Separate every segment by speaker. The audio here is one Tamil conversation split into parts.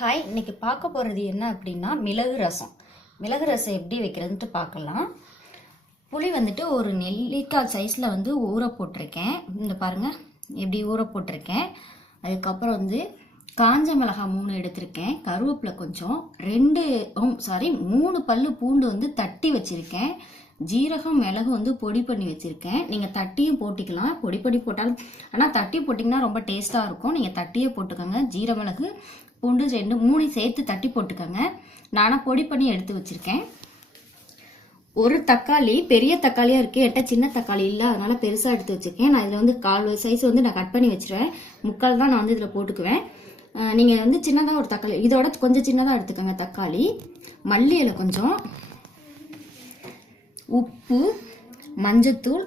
Speaker 1: ஹாய் இன்னைக்கு பார்க்க போகிறது என்ன அப்படின்னா மிளகு ரசம். மிளகு ரசம் எப்படி வைக்கிறதுன்ட்டு பார்க்கலாம். புளி வந்துட்டு ஒரு நெல்லிக்காய் சைஸில் வந்து ஊற போட்டிருக்கேன். இந்த பாருங்கள் எப்படி ஊற போட்டிருக்கேன். அதுக்கப்புறம் வந்து காஞ்ச மிளகாய் மூணு எடுத்திருக்கேன். கருவேப்பிலை கொஞ்சம் ரெண்டு சாரி மூணு பல்லு பூண்டு வந்து தட்டி வச்சுருக்கேன். ஜீரகம் மிளகு வந்து பொடி பண்ணி வச்சுருக்கேன். நீங்கள் தட்டியும் போட்டிக்கலாம். பொடி பண்ணி போட்டாலும் ஆனால் தட்டி போட்டிங்கன்னா ரொம்ப டேஸ்ட்டாக இருக்கும். நீங்கள் தட்டியே போட்டுக்கோங்க. ஜீர மிளகு பூண்டு ரெண்டு மூணு சேர்த்து தட்டி போட்டுக்கோங்க. நானாக பொடி பண்ணி எடுத்து வச்சுருக்கேன். ஒரு தக்காளி பெரிய தக்காளியாக இருக்குது என்கிட்ட சின்ன தக்காளி இல்லை. அதனால் பெருசாக எடுத்து வச்சுருக்கேன். நான் இதில் வந்து கால் சைஸ் வந்து நான் கட் பண்ணி வச்சிருவேன். முக்கால் தான் நான் வந்து இதில் போட்டுக்குவேன். நீங்கள் வந்து சின்னதாக ஒரு தக்காளி இதோட கொஞ்சம் சின்னதாக எடுத்துக்கோங்க தக்காளி. மல்லி இலை கொஞ்சம். உப்பு மஞ்சத்தூள்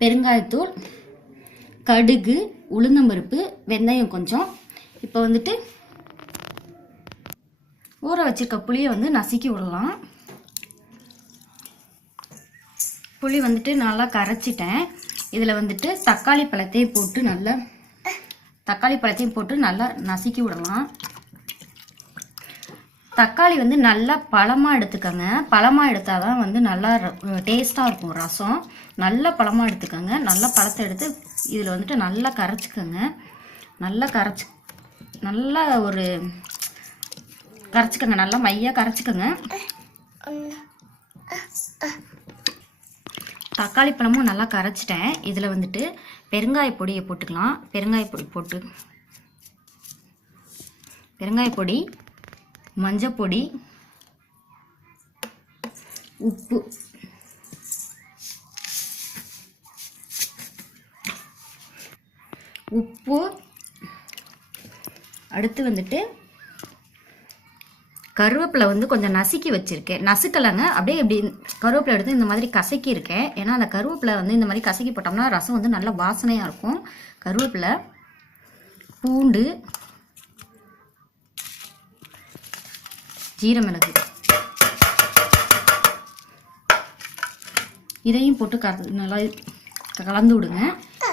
Speaker 1: பெருங்காயத்தூள் கடுகு உளுந்தம்பருப்பு வெந்தயம் கொஞ்சம். இப்போ வந்துட்டு ஊற வச்சுருக்க புளியை வந்து நசுக்கி விடலாம். புளி வந்துட்டு நல்லா கரைச்சிட்டேன். இதில் வந்துட்டு தக்காளி பழத்தையும் போட்டு நல்லா தக்காளி பழத்தையும் போட்டு நல்லா நசுக்கி விடலாம். தக்காளி வந்து நல்லா பழமாக எடுத்துக்கோங்க. பழமாக எடுத்தால் தான் வந்து நல்லா டேஸ்ட்டாக இருக்கும் ரசம். நல்லா பழமாக எடுத்துக்கோங்க. நல்லா பழத்தை எடுத்து இதில் வந்துட்டு நல்லா கரைச்சிக்கோங்க. நல்லா கரைச்சி நல்லா ஒரு கரைச்சிக்கோங்க நல்லா மையாக கரைச்சிக்கோங்க. தக்காளி பழமும் நல்லா கரைச்சிட்டேன். இதில் வந்துட்டு பெருங்காய பொடியை போட்டுக்கலாம். பெருங்காய பொடி போட்டு பெருங்காய பொடி மஞ்சப்பொடி உப்பு. உப்பு. அடுத்து வந்துட்டு கருவேப்பிலை வந்து கொஞ்சம் நசுக்கி வச்சுருக்கேன். நசுக்கலைங்க அப்படியே இப்படி கருவேப்பிலை எடுத்து இந்த மாதிரி கசக்கி இருக்கேன் ஏன்னா அந்த கருவேப்பிலை வந்து இந்த மாதிரி கசக்கி போட்டோம்னா ரசம் வந்து நல்ல வாசனையாக இருக்கும். கருவேப்பிலை பூண்டு ஜீரமிளகு. இதையும் போட்டு க நல்லா கலந்து விடுங்க.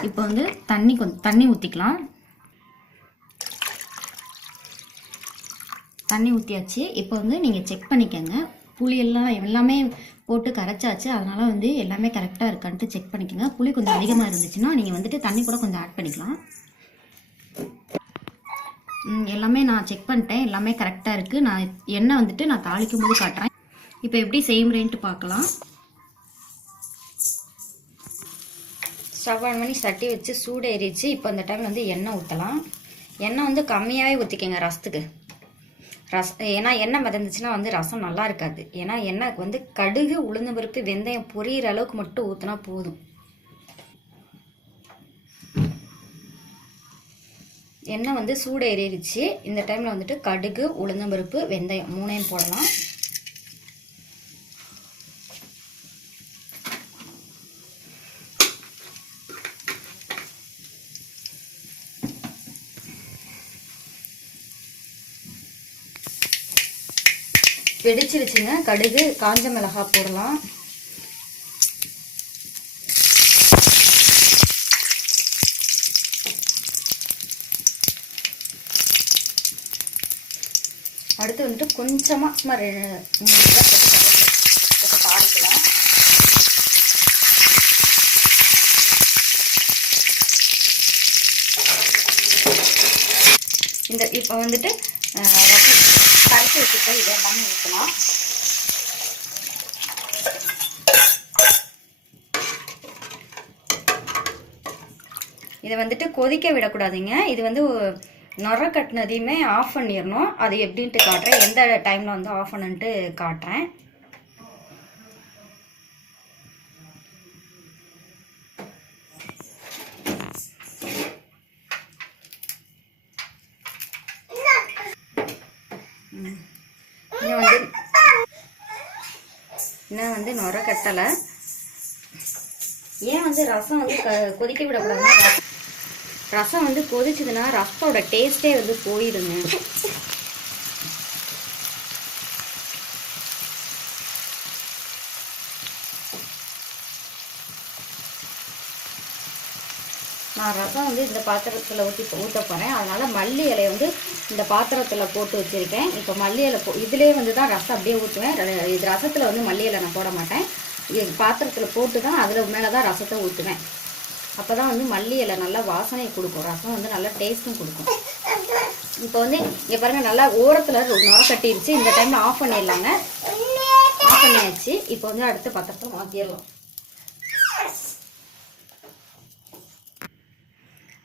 Speaker 1: இப்போ வந்து தண்ணி கொஞ்சம் தண்ணி ஊற்றிக்கலாம் தண்ணி ஊற்றியாச்சு இப்போ வந்து நீங்கள் செக் பண்ணிக்கோங்க. புளி எல்லாம் எல்லாமே போட்டு கரைச்சாச்சு. அதனால் வந்து எல்லாமே கரெக்டாக இருக்கான்ட்டு செக் பண்ணிக்கோங்க. புளி கொஞ்சம் அதிகமாக இருந்துச்சுன்னா நீங்கள் வந்துட்டு தண்ணி கூட கொஞ்சம் ஆட் பண்ணிக்கலாம். ம், எல்லாமே நான் செக் பண்ணிட்டேன். எல்லாமே கரெக்டாக இருக்குது நான் எண்ணெய் வந்துட்டு நான் தாளிக்கும் போது காட்டுறேன். இப்போ எப்படி செய்முறைன்ட்டு பார்க்கலாம். ஸ்டவ் ஆன் பண்ணி சட்டி வச்சு சூடு எரிச்சு இப்போ அந்த டைம் வந்து எண்ணெய் ஊற்றலாம் எண்ணெய் வந்து கம்மியாகவே ஊற்றிக்கங்க ரசத்துக்கு. ரஸ் ஏன்னா எண்ணெய் மிதந்துச்சுன்னா வந்து ரசம் நல்லா இருக்காது. ஏன்னா எண்ணெய் வந்து கடுகு உளுந்து பருப்பு வெந்தயம் பொரியிற அளவுக்கு மட்டும் ஊற்றினா போதும். எண்ணெய் வந்து சூடு ஏறிடுச்சு இந்த டைமில் வந்துட்டு கடுகு உளுந்தம்பருப்பு வெந்தயம் மூணையும் போடலாம். வெடிச்சிருச்சுங்க. கடுகு காஞ்ச மிளகாய் போடலாம். அடுத்து வந்துட்டு கொஞ்சமாக சும்மா ரெ- மூணு போட்டு போட்டு தாளிக்கலாம். இந்த இப்போ வந்துட்டு ரசம் கரைச்சி வச்சுக்க இது எல்லாமே ஊற்றணும் இதை வந்துட்டு கொதிக்க விடக்கூடாதுங்க. இது வந்து நுர கட்டினதையுமே ஆஃப் பண்ணிடணும் அது எப்படின்ட்டு காட்டுறேன். எந்த டைமில் வந்து ஆஃப் பண்ணுன்ட்டு காட்டுறேன் ம். இன்னும் வந்து இன்னும் வந்து நுர கட்டலை. ஏன் வந்து ரசம் வந்து க கொதிக்க விடக்கூடாதுன்னா ரசம் வந்து கொதிச்சதுன்னா ரசத்தோட டேஸ்டே வந்து போயிடுங்க. நான் ரசம் வந்து இந்த பாத்திரத்தில் ஊற்றி ஊற்ற போகிறேன் அதனால் மல்லி இலையை வந்து இந்த பாத்திரத்தில் போட்டு வச்சுருக்கேன். இப்போ மல்லி இலை போ இதிலே வந்து தான் ரசம் அப்படியே ஊற்றுவேன் இது ரசத்தில் வந்து மல்லி இலை நான் போட மாட்டேன். இது பாத்திரத்தில் போட்டு தான் அதில் மேலே தான் ரசத்தை ஊற்றுவேன் அப்போ தான் வந்து மல்லி இலை நல்லா வாசனையை கொடுக்கும். ரசம் வந்து நல்லா டேஸ்ட்டும் கொடுக்கும். இப்போ வந்து இங்கே பாருங்கள் நல்லா ஓரத்தில் நுர கட்டிருச்சு. இந்த டைமில் ஆஃப் பண்ணிடலாங்க. ஆஃப் பண்ணியாச்சு. இப்போ வந்து அடுத்த பாத்திரத்தை மாற்றிடலாம்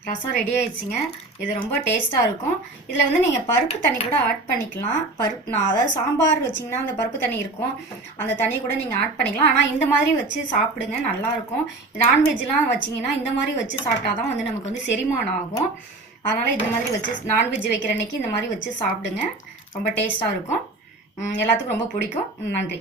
Speaker 1: ரசம் ரெடி ஆயிடுச்சுங்க. இது ரொம்ப டேஸ்ட்டாக இருக்கும். இதில் வந்து நீங்கள் பருப்பு தண்ணி கூட ஆட் பண்ணிக்கலாம். பருப்பு நான் அதாவது சாம்பார் வச்சிங்கன்னா அந்த பருப்பு தண்ணி இருக்கும். அந்த தண்ணி கூட நீங்கள் ஆட் பண்ணிக்கலாம். ஆனால் இந்த மாதிரி வச்சு சாப்பிடுங்க நல்லாயிருக்கும் நான்வெஜ்லாம் வச்சிங்கன்னா இந்த மாதிரி வச்சு சாப்பிட்டா தான் வந்து நமக்கு வந்து செரிமானம் ஆகும். அதனால் இந்த மாதிரி வச்சு நான்வெஜ் வைக்கிற அன்னைக்கு இந்த மாதிரி வச்சு சாப்பிடுங்க. ரொம்ப டேஸ்ட்டாக இருக்கும். எல்லாத்துக்கும் ரொம்ப பிடிக்கும். நன்றி.